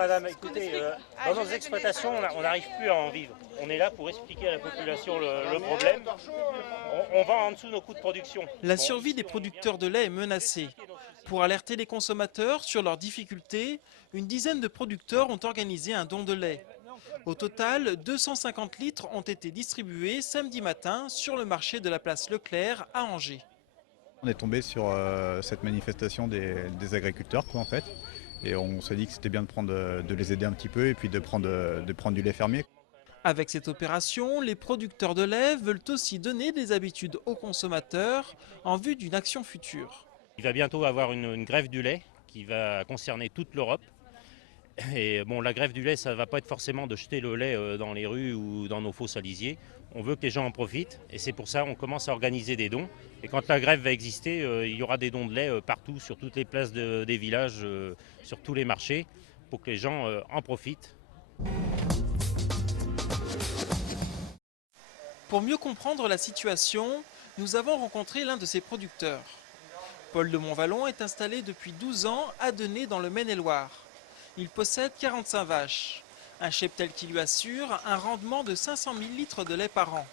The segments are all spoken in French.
Madame, écoutez, dans nos exploitations, on n'arrive plus à en vivre. On est là pour expliquer à la population le problème. On vend en dessous de nos coûts de production. La survie des producteurs de lait est menacée. Pour alerter les consommateurs sur leurs difficultés, une dizaine de producteurs ont organisé un don de lait. Au total, 250 litres ont été distribués samedi matin sur le marché de la place Leclerc à Angers. On est tombé sur cette manifestation des agriculteurs, en fait. Et on s'est dit que c'était bien de les aider un petit peu et puis de prendre du lait fermier. Avec cette opération, les producteurs de lait veulent aussi donner des habitudes aux consommateurs en vue d'une action future. Il va bientôt avoir une grève du lait qui va concerner toute l'Europe. Et bon, la grève du lait, ça ne va pas être forcément de jeter le lait dans les rues ou dans nos fosses à lisier. On veut que les gens en profitent et c'est pour ça qu'on commence à organiser des dons. Et quand la grève va exister, il y aura des dons de lait partout, sur toutes les places des villages, sur tous les marchés, pour que les gens en profitent. Pour mieux comprendre la situation, nous avons rencontré l'un de ses producteurs. Paul de Montvallon est installé depuis 12 ans à Denay dans le Maine-et-Loire. Il possède 45 vaches, un cheptel qui lui assure un rendement de 500 000 litres de lait par an.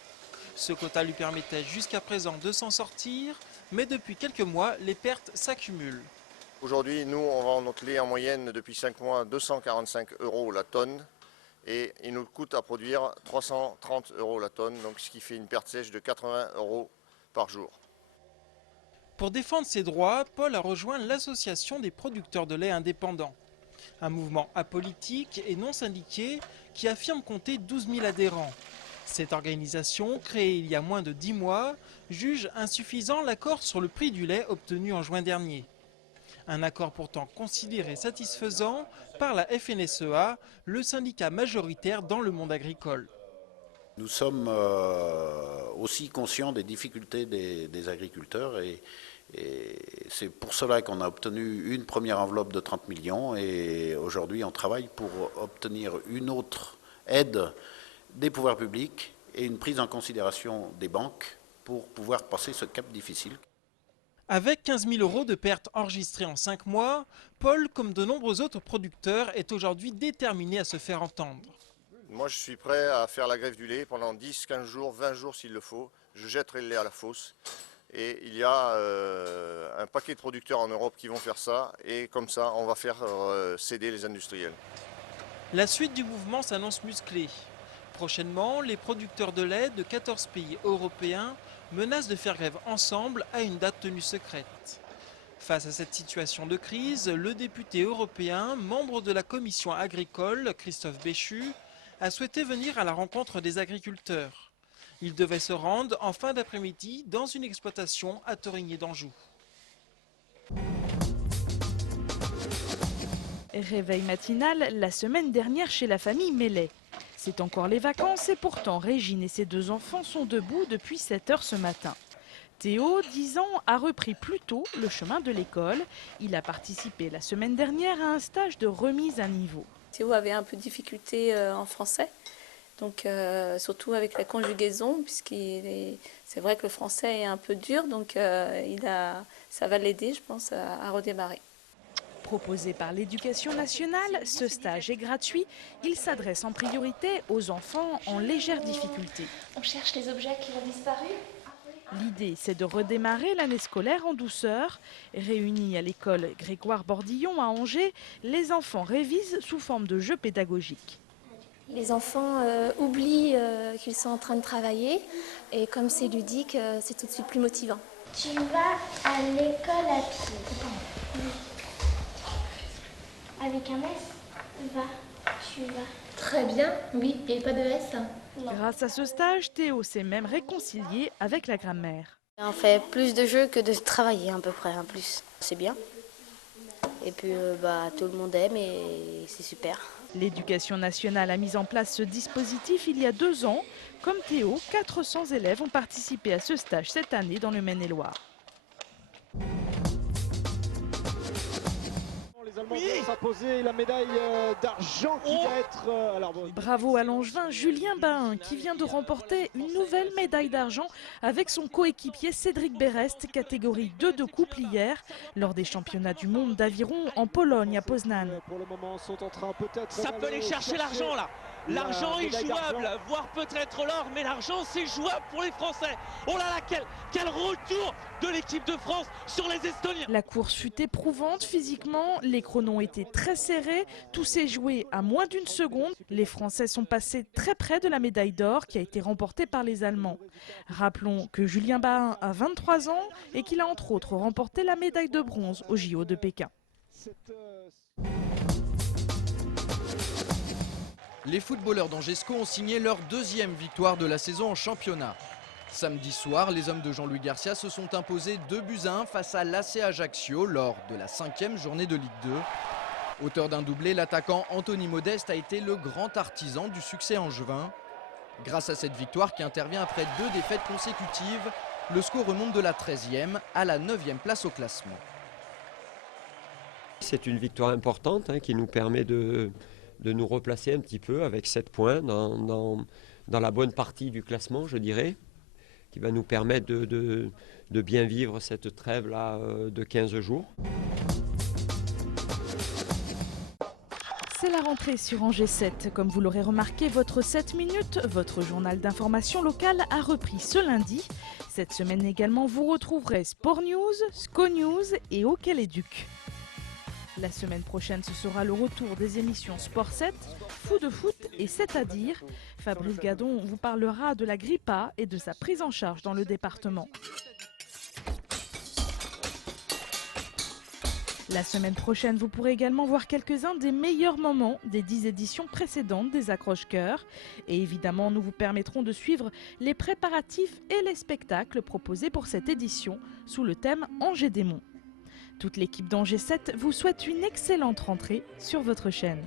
Ce quota lui permettait jusqu'à présent de s'en sortir, mais depuis quelques mois, les pertes s'accumulent. Aujourd'hui, nous, on vend notre lait en moyenne depuis 5 mois 245 € la tonne et il nous coûte à produire 330 € la tonne, donc ce qui fait une perte sèche de 80 € par jour. Pour défendre ses droits, Paul a rejoint l'association des producteurs de lait indépendants. Un mouvement apolitique et non syndiqué qui affirme compter 12 000 adhérents. Cette organisation, créée il y a moins de 10 mois, juge insuffisant l'accord sur le prix du lait obtenu en juin dernier. Un accord pourtant considéré satisfaisant par la FNSEA, le syndicat majoritaire dans le monde agricole. Nous sommes aussi conscients des difficultés des agriculteurs et c'est pour cela qu'on a obtenu une première enveloppe de 30 millions et aujourd'hui on travaille pour obtenir une autre aide des pouvoirs publics et une prise en considération des banques pour pouvoir passer ce cap difficile. Avec 15 000 € de pertes enregistrées en 5 mois, Paul, comme de nombreux autres producteurs, est aujourd'hui déterminé à se faire entendre. Moi, je suis prêt à faire la grève du lait pendant 10, 15 jours, 20 jours s'il le faut. Je jetterai le lait à la fosse. Et il y a un paquet de producteurs en Europe qui vont faire ça. Et comme ça, on va faire céder les industriels. La suite du mouvement s'annonce musclée. Prochainement, les producteurs de lait de 14 pays européens menacent de faire grève ensemble à une date tenue secrète. Face à cette situation de crise, le député européen, membre de la commission agricole, Christophe Béchu, a souhaité venir à la rencontre des agriculteurs. Il devait se rendre en fin d'après-midi dans une exploitation à Torigné d'Anjou. Réveil matinal la semaine dernière chez la famille Mellet. C'est encore les vacances et pourtant Régine et ses 2 enfants sont debout depuis 7 h ce matin. Théo, 10 ans, a repris plus tôt le chemin de l'école. Il a participé la semaine dernière à un stage de remise à niveau. Théo avait un peu de difficulté en français, donc surtout avec la conjugaison, c'est vrai que le français est un peu dur, donc ça va l'aider, je pense, à redémarrer. Proposé par l'Éducation nationale, ce stage est gratuit. Il s'adresse en priorité aux enfants en légère difficulté. On cherche les objets qui ont disparu. L'idée, c'est de redémarrer l'année scolaire en douceur. Réunis à l'école Grégoire Bordillon à Angers, les enfants révisent sous forme de jeux pédagogiques. Les enfants oublient qu'ils sont en train de travailler et comme c'est ludique, c'est tout de suite plus motivant. Tu vas à l'école à pied. Avec un S, tu vas. Très bien, oui, et pas de S. Non. Grâce à ce stage, Théo s'est même réconcilié avec la grammaire. On fait plus de jeux que de travailler à peu près, en plus. C'est bien. Et puis tout le monde aime et c'est super. L'Éducation nationale a mis en place ce dispositif il y a 2 ans. Comme Théo, 400 élèves ont participé à ce stage cette année dans le Maine-et-Loire. Les Les Allemands vont s'imposer la médaille d'argent qui va être... Bravo à l'Angevin Julien Bain qui vient de remporter une nouvelle médaille d'argent avec son coéquipier Cédric Berest, catégorie 2 de couple hier, lors des championnats du monde d'aviron en Pologne à Poznan. Pour le moment, sont en train peut-être... Ça peut aller chercher l'argent là. L'argent est jouable, voire peut-être l'or, mais l'argent c'est jouable pour les Français. Oh là là, quel retour de l'équipe de France sur les Estoniens. La course fut éprouvante physiquement, les chronos étaient très serrés, tout s'est joué à moins d'une seconde. Les Français sont passés très près de la médaille d'or qui a été remportée par les Allemands. Rappelons que Julien Bain a 23 ans et qu'il a entre autres remporté la médaille de bronze au JO de Pékin. Les footballeurs d'Angesco ont signé leur deuxième victoire de la saison en championnat. Samedi soir, les hommes de Jean-Louis Garcia se sont imposés 2-1 face à l'AC Ajaccio lors de la 5e journée de Ligue 2. Auteur d'un doublé, l'attaquant Anthony Modeste a été le grand artisan du succès angevin. Grâce à cette victoire qui intervient après 2 défaites consécutives, le score remonte de la 13e à la 9e place au classement. C'est une victoire importante qui nous permet de nous replacer un petit peu avec 7 points dans la bonne partie du classement, je dirais, qui va nous permettre de bien vivre cette trêve-là de 15 jours. C'est la rentrée sur Angers 7. Comme vous l'aurez remarqué, votre 7 minutes, votre journal d'information locale a repris ce lundi. Cette semaine également, vous retrouverez Sport News, SCO News et Hockey les Ducs. La semaine prochaine, ce sera le retour des émissions Sport 7, Fou de foot et 7 à dire. Fabrice Gadon vous parlera de la grippe A et de sa prise en charge dans le département. La semaine prochaine, vous pourrez également voir quelques-uns des meilleurs moments des 10 éditions précédentes des Accroche-Cœurs. Et évidemment, nous vous permettrons de suivre les préparatifs et les spectacles proposés pour cette édition sous le thème Angers Démons. Toute l'équipe d'Angers 7 vous souhaite une excellente rentrée sur votre chaîne.